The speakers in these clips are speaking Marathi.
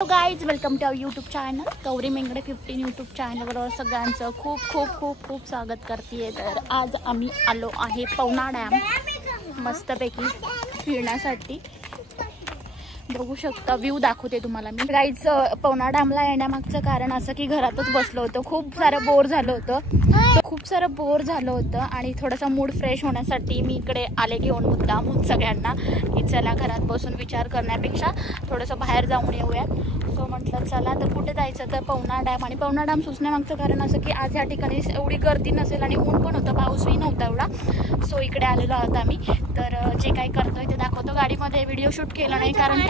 Guys welcome to our YouTube channel Gauri Mengade 15 YouTube चॅनलवर सगळ्यांचं खूप खूप खूप खूप स्वागत करते। तर आज आम्ही आलो आहे पवना डॅम मस्तपैकी फिरण्यासाठी। बघू शकता व्ह्यू दाखवते तुम्हाला मी। गाइज पवना डॅमला येण्यामागचं कारण असं की घरातच बसलो होतो, खूप सारं बोर झालं होतं आणि थोडासा मूड फ्रेश होण्यासाठी मी इकडे आले घेऊन मुद्दामून सगळ्यांना की चला घरात बसून विचार करण्यापेक्षा थोडंसं बाहेर जाऊन येऊया। सो म्हटलं चला तर कुठे जायचं तर पवना डॅम। आणि पवना डॅम सुचण्यामागचं कारण असं की आज या ठिकाणी एवढी गर्दी नसेल आणि ऊन पण होतं, पाऊसही नव्हता एवढा। सो इकडे आलेलो आहोत आम्ही। तर जे काही करतोय ते दाखवतो। गाडीमध्ये व्हिडिओ शूट केला नाही कारण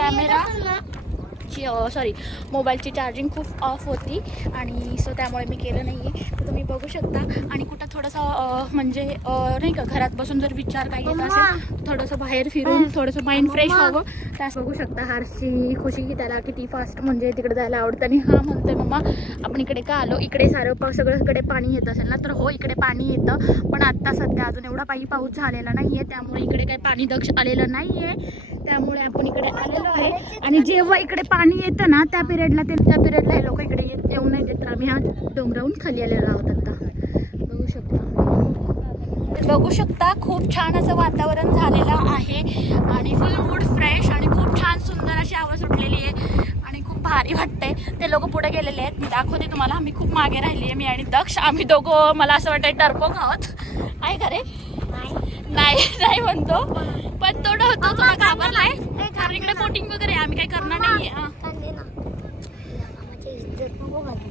मोबाईलची चार्जिंग खूप ऑफ होती आणि सो त्यामुळे मी केलं नाही आहे। तर तुम्ही बघू शकता। आणि कुठं थोडंसं म्हणजे नाही का घरात बसून जर विचार काही येत असेल थोडंसं बाहेर फिरून थोडंसं माइंड फ्रेश व्हावं त्यास बघू शकता। हर्षी खुशी की त्याला किती फास्ट म्हणजे तिकडे जायला आवडतं आणि हा म्हणतोय मम्मा आपण इकडे का आलो, इकडे सगळीकडे पाणी येत असेल ना। तर हो इकडे पाणी येतं पण आत्ता सध्या अजून एवढा पाऊस झालेला नाही आहे, त्यामुळे इकडे काही पाणी दक्ष आलेलं नाही आहे, त्यामुळे आपण इकडे आलेलो आहे। आणि जेव्हा इकडे पाणी येतं ना त्या पिरियडला हे लोक इकडे येऊ नाही देत। तर आम्ही हा डोंगरावरून खाली आलेलो आहोत आता। बघू शकता खूप छान असं वातावरण झालेलं आहे आणि फुल मूड फ्रेश आणि खूप छान सुंदर अशी हवा सुटलेली आहे आणि खूप भारी वाटतंय। ते लोक पुढे गेलेले आहेत, मी दाखवते तुम्हाला। मी खूप मागे राहिली आहे, मी आणि दक्ष आम्ही दोघं मला असं वाटतंय डरपोक आहोत। आहे का रे? नाही म्हणतो पण थोडा घाबरलाय कारण इकडे बोटिंग वगैरे आम्ही काही करणार नाहीये।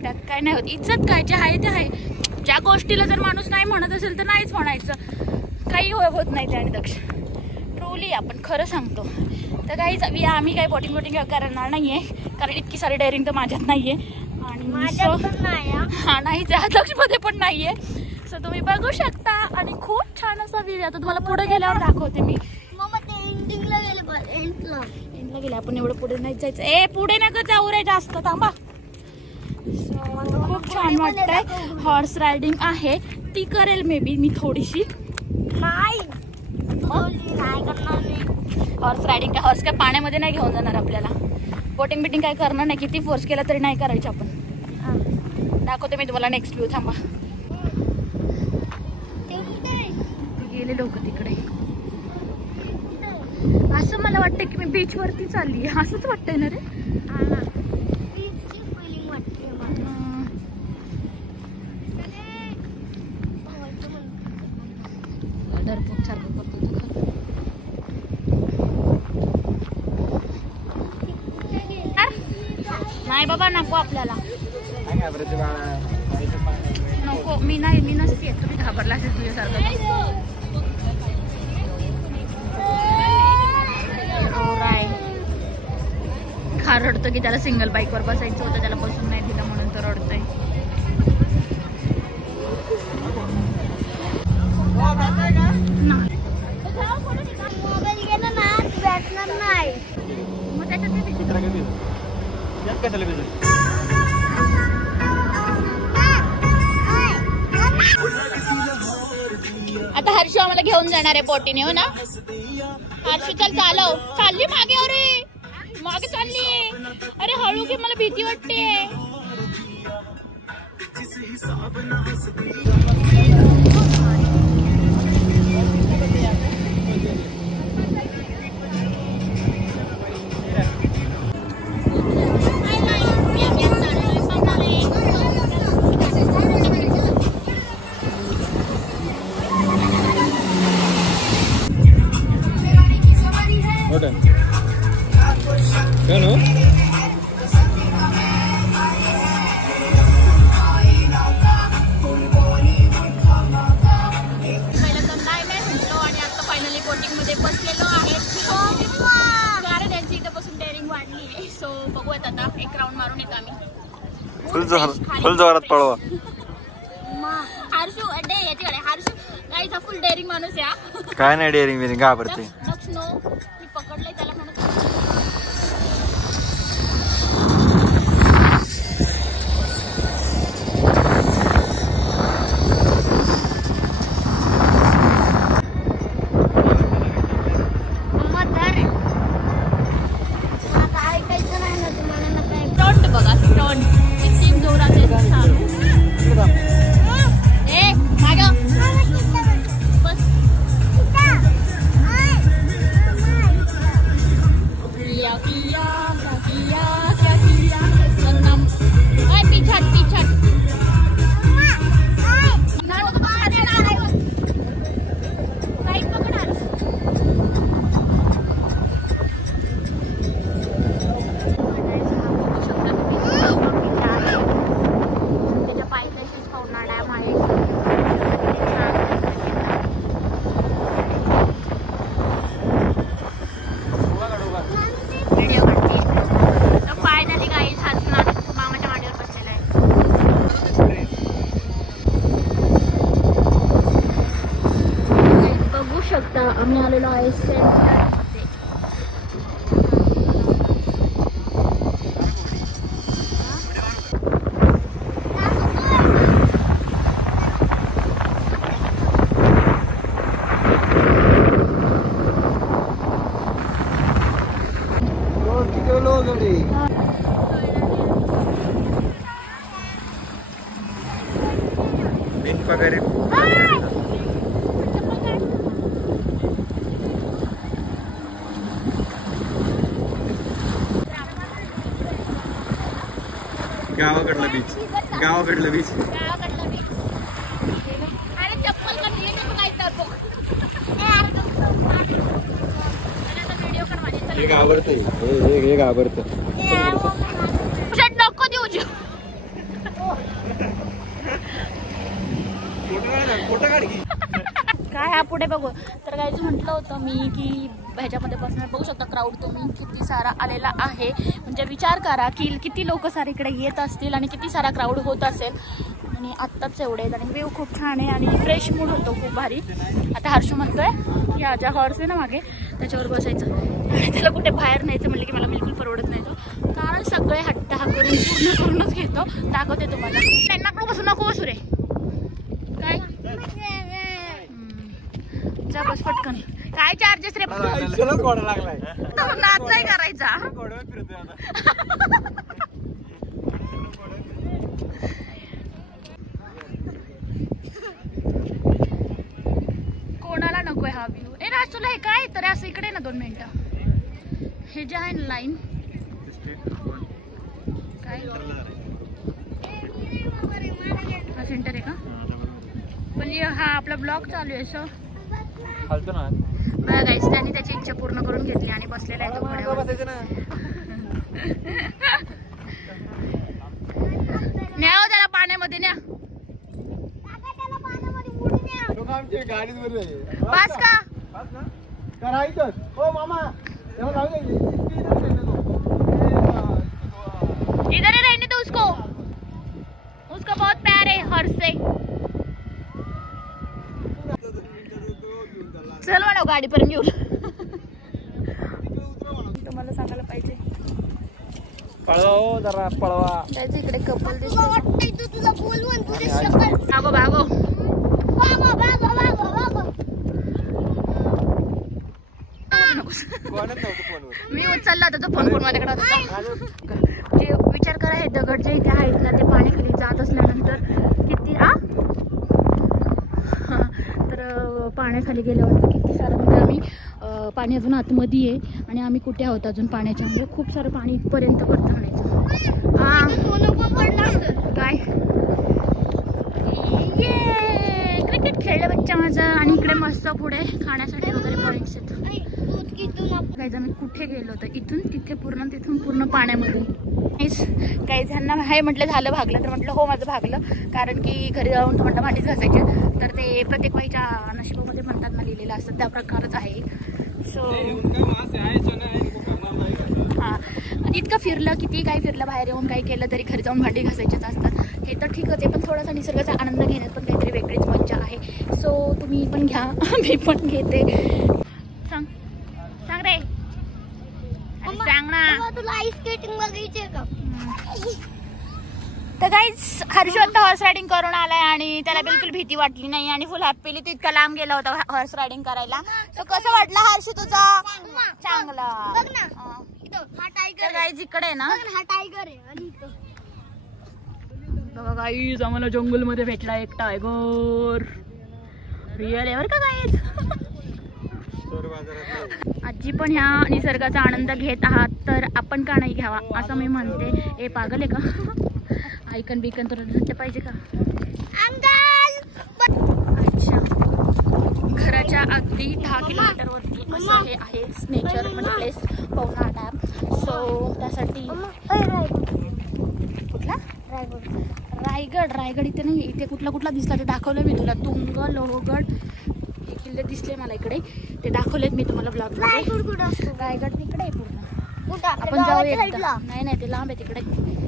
त्यात काय नाही होत, इज्जत काय जे आहे ते आहे। ज्या गोष्टीला जर माणूस नाही म्हणत असेल तर नाहीच म्हणायचं, काही होत नाही त्याने दक्ष। ट्रूली आपण खरं सांगतो। तर काही आम्ही काही बोटिंग करणार नाहीये कारण इतकी सारी डेअरिंग तर माझ्यात नाहीये आणि नाही दक्ष मध्ये पण नाहीये। सो तुम्ही बघू शकता आणि खूप छान असा व्ह्यू आता तुम्हाला पुढे गेल्यावर दाखवते मी। एंडला गेले आपण, एवढं पुढे नाही जायचं। पुढे नका जाऊ रे जास्त, थांबा। खूप छान वाटतंय। हॉर्स रायडिंग आहे ती करेल मे बी मी थोडीशी। हॉर्स रायडिंग का हॉर्स काय पाण्यामध्ये नाही घेऊन जाणार आपल्याला, बोटिंग बिटिंग काय करणार नाही, किती फोर्स केला तरी नाही करायचं आपण। दाखवते मी तुम्हाला नेक्स्ट व्ह्यू, थांबा। गेले लोक तिकडे, असं मला वाटतं की मी बीच वरती चालली आहे, असंच वाटतंय ना रे? डरपोक सारखं करतो नाही बाबा, नको आपल्याला नको। मी नसते, तुम्ही घाबरला असेल तुझ्यासारखं। खार रडतो की त्याला सिंगल बाईक वर बसायचं होतं, त्याला बसून नाही दिलं म्हणून तर रडतोय। आता हर्षू आम्हाला घेऊन जाणार आहे बोटीने, हो ना? हर्षू चल चालव, चालली मागे, अरे मागे चालली। अरे हळू की मला भीती वाटते। सो बघूयात आता, एक राऊंड मारून येतो आम्ही। फुल जोरात पळवा। हर्षू हर्षू गाईचा फुल डेअरिंग माणूस या। काय नाही डेअरिंग घाबरते। मी पकडलंय त्याला म्हणून। ऐकायचं नाही ना तुम्हाला, बघा स्टंट किती जोरात आहे चालू. बस आम्ही आलेलो आहे सेंटरमध्ये. वगैरे गावाकडलं बीच गावाकडलं बीच अरे चप्पल कटली हे घाबरतंय हे घाबरतं नको देऊ काय हा पुढे बघू. तर काय म्हटलं होतं मी की ह्याच्यामध्ये बसणार. बघू शकता क्राऊड तुम्ही किती सारा आलेला आहे. म्हणजे विचार करा की किती लोक सारे इकडे येत असतील आणि किती सारा क्राऊड होत असेल. आणि आत्ताच एवढे आहेत आणि व्ह्यू खूप छान आहे आणि फ्रेश मूड होतो खूप भारी. आता हर्षू म्हणतोय की हा ज्या हॉर्स आहे ना मागे त्याच्यावर बसायचं आणि त्याला कुठे बाहेर न्यायचं म्हणलं की मला बिलकुल परवडत नाही तो. कारण सगळे हट्ट हा करून पूर्ण करूनच घेतो. दाखवते तुम्हाला. नको बसू नको बसू रे काय जा बस पटकन. काय चार्जेस रे नाच नाही करायचा. कोणाला नकोय हा व्ह्यू. ए राज तुला हे काय तर असं इकडे ना 2 मिनिटं. हे जे आहे ना लाईन काय हा सेंटर आहे का पण हा आपला ब्लॉग चालू आहे सो बघा गाईस त्यांनी त्याची इच्छा पूर्ण करून घेतली आणि बसलेला आहे तो घोड्यावर. न्या हो त्याला पाण्यामध्ये न्या. बस का इधर ही रहने दो उसको बहुत प्यार है हर्ष से. चल म्हणा गाडीपर्यंत घेऊन. तुम्हाला सांगायला पाहिजे पळवा जरा पळवा. त्याच्या इकडे कपल दिसतंय. भागो भागो मी उचलला होता तो फोन माझ्याकडे होता. विचार करा हे दगड जे इथे आहेत ना ते पाणी खाली जात असल्यानंतर किती तर पाण्याखाली गेल्यावर किती सारं म्हणजे आम्ही पाणी अजून आतमध्ये आहे आणि आम्ही कुठे आहोत अजून पाण्याच्या म्हणजे खूप सारं पाणी इथपर्यंत पडतं म्हणायचं. काय क्रिकेट खेळलं बच्चा माझा. आणि इकडे मस्त पुढे खाण्यासाठी वगैरे पॉइंट्स आहेत. काही आम्ही कुठे गेलो होतो इथून तिथे पूर्ण तिथून पूर्ण पाण्यामध्ये. काही जणांना हे म्हटलं झालं भागलं तर म्हटलं हो माझं भागलं. कारण की घरी जाऊन थोडं भांडीच घासायचे तर ते प्रत्येक बाईच्या नशिबामध्ये म्हणतात ना लिहिलेलं असतं त्या प्रकारच आहे. सो हां इतकं फिरलं किती काही फिरलं बाहेर येऊन काही केलं तरी घरी जाऊन भांडी घासायचेच असतात. हे तर ठीकच आहे पण थोडासा निसर्गाचा आनंद घेण्यात पण काहीतरी वेगळीच मज्जा आहे. सो तुम्ही पण घ्या मी पण घेते. सांग सांग रे सांग ना तुला आईस स्केटिंग बघायची आहे का. तर गाईज हर्षू आता हॉर्स रायडिंग करून आलाय आणि त्याला बिलकुल भीती वाटली नाही आणि फुल हॅपीली तो इतका लांब गेला होता हॉर्स रायडिंग करायला. तर कसं वाटलं हर्षू तुझा. चांगला. तर गाईज इकडे ना हा टायगर आहे आणि बघा गाईज आम्हाला जंगलमध्ये भेटला एक टायगर. रिअल एवर का गाईज. आजी पण ह्या निसर्गाचा आनंद घेत आहात तर आपण का नाही घ्यावा असं मी म्हणते. ए पागल आहे का. ऐकन बिकन तर नसते पाहिजे का. अच्छा घराच्या अगदी 10 किलोमीटरवरती असं हे आहे नेचर म्हणजे प्लेस पवना डॅम. सो त्यासाठी कुठला रायगड इथे नाही. इथे कुठला दिसला ते दाखवलं मी तुला. तुंग लोहगड हे किल्ले दिसले मला इकडे. ते दाखवलेत मी तुम्हाला ब्लॉग मध्ये. रायगड तिकडे आहे पूर्ण. आपण जाऊया. नाही ते लांब आहे तिकडे.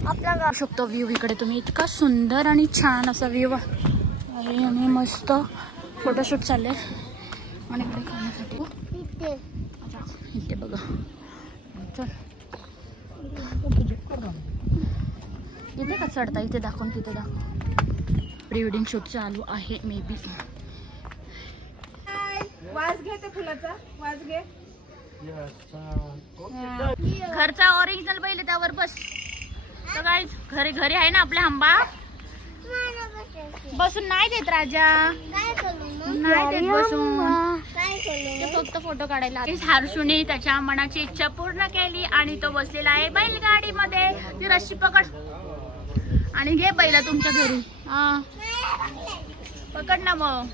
आपला शकतो व्ह्यू इकडे तुम्ही. इतका सुंदर आणि छान असा व्ह्यू आहे आणि मस्त फोटोशूट चालले आणि इकडे खाण्यासाठी इथे बघा. चल इथे का चढता. इथे दाखवून तिथे दाखव. प्री वेडिंग शूट चालू आहे मे बी. वाज घे ते फुलाचा वाज घे. घरचा ओरिजिनल बैल त्यावर बस. तर काय घरी आहे ना आपल्या आंबा. बसून नाही देत राजा. नाही देत बसून. फक्त फोटो काढायला. हर्षूने त्याच्या मनाची इच्छा पूर्ण केली आणि तो बसलेला आहे बैलगाडी मध्ये. ती रस्सी पकड आणि घे बैला तुमच्या घरी. पकड ना मग.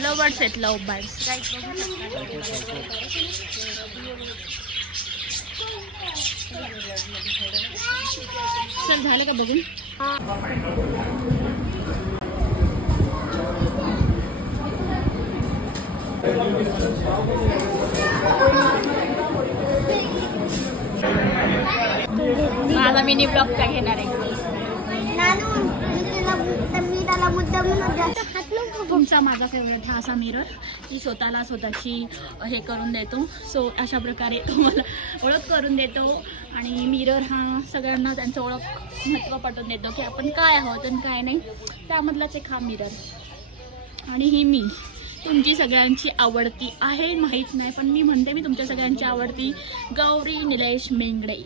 लव बर्ड्स आहेत. लव बर्ड्स. चल झालं का बघून. माझा मिनी ब्लॉग काय घेणार आहे. तुमचा माझा फेवरेट हा असा मिरर. ती स्वतःची हे करून देतो. सो अशा प्रकारे तुम्हाला ओळख करून देतो. आणि मिरर हा सगळ्यांना त्यांचं ओळख महत्त्व पटवून देतो की आपण काय आहोत आणि काय नाही. त्यामधलाच एक हा मिरर. आणि ही मी तुमची सगळ्यांची आवडती आहे माहीत नाही पण मी म्हणते मी तुमच्या सगळ्यांची आवडती Gauri Nilesh Mengade.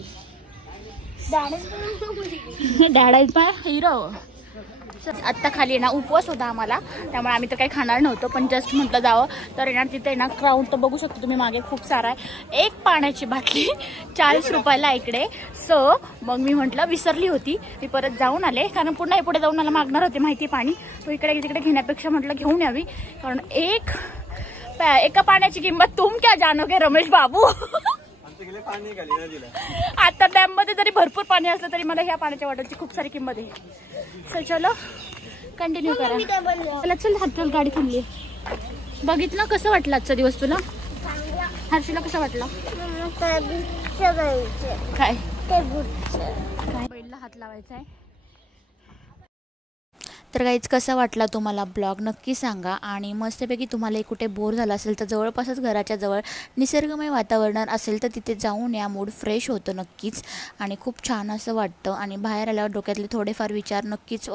Dad is my hero. आत्ता खाली आहे ना उपवास होता आम्हाला त्यामुळे आम्ही तर काही खाणार नव्हतो पण जस्ट म्हटलं जावं. तर येणार तिथे ना क्राऊड तर बघू शकतो तुम्ही मागे खूप सारा आहे. एक पाण्याची बाटली 40 रुपयाला इकडे. सो मग मी म्हटलं विसरली होती मी परत जाऊन आले कारण पुन्हा पुढे जाऊन मला मागणार होते माहिती पाणी. तो इकडे तिकडे घेण्यापेक्षा म्हटलं घेऊन यावी कारण एका पाण्याची किंमत तुम क्या जानोगे रमेश बाबू. आता डॅम मध्ये जरी भरपूर पाणी असलं तरी मला ह्या पाण्याच्या बॉटलची खूप सारी किंमत आहे. चल चलो कंटिन्यू करा. चल चल गाडी थांबली. बघितलं कसं वाटलं आजचा दिवस तुला. हर्षीला कसं वाटलं. काय बैलला हात लावायचा आहे. तर गाईज कसा वाटला तुम्हाला ब्लॉग नक्की सांगा. आणि मस्तपैकी तुम्हाला कुठे बोर झाला असेल तर जवळपासच घराच्या जवळ निसर्गमय वातावरण असेल तर तिथे जाऊन या. मूड फ्रेश होतो नक्कीच आणि खूप छान असं वाटतं. आणि बाहेर आल्यावर डोक्यातले थोडेफार विचार नक्कीच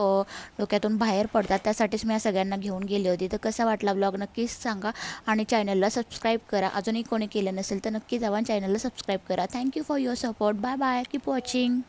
डोक्यातून बाहेर पडतात. त्यासाठीच मी या सगळ्यांना घेऊन गेले होते. तर कसा वाटला ब्लॉग नक्कीच सांगा आणि चॅनलला सबस्क्राईब करा. अजूनही कोणी केलं नसेल तर नक्की जावा चॅनलला सबस्क्राईब करा. Thank you for your support. Bye bye. Keep watching.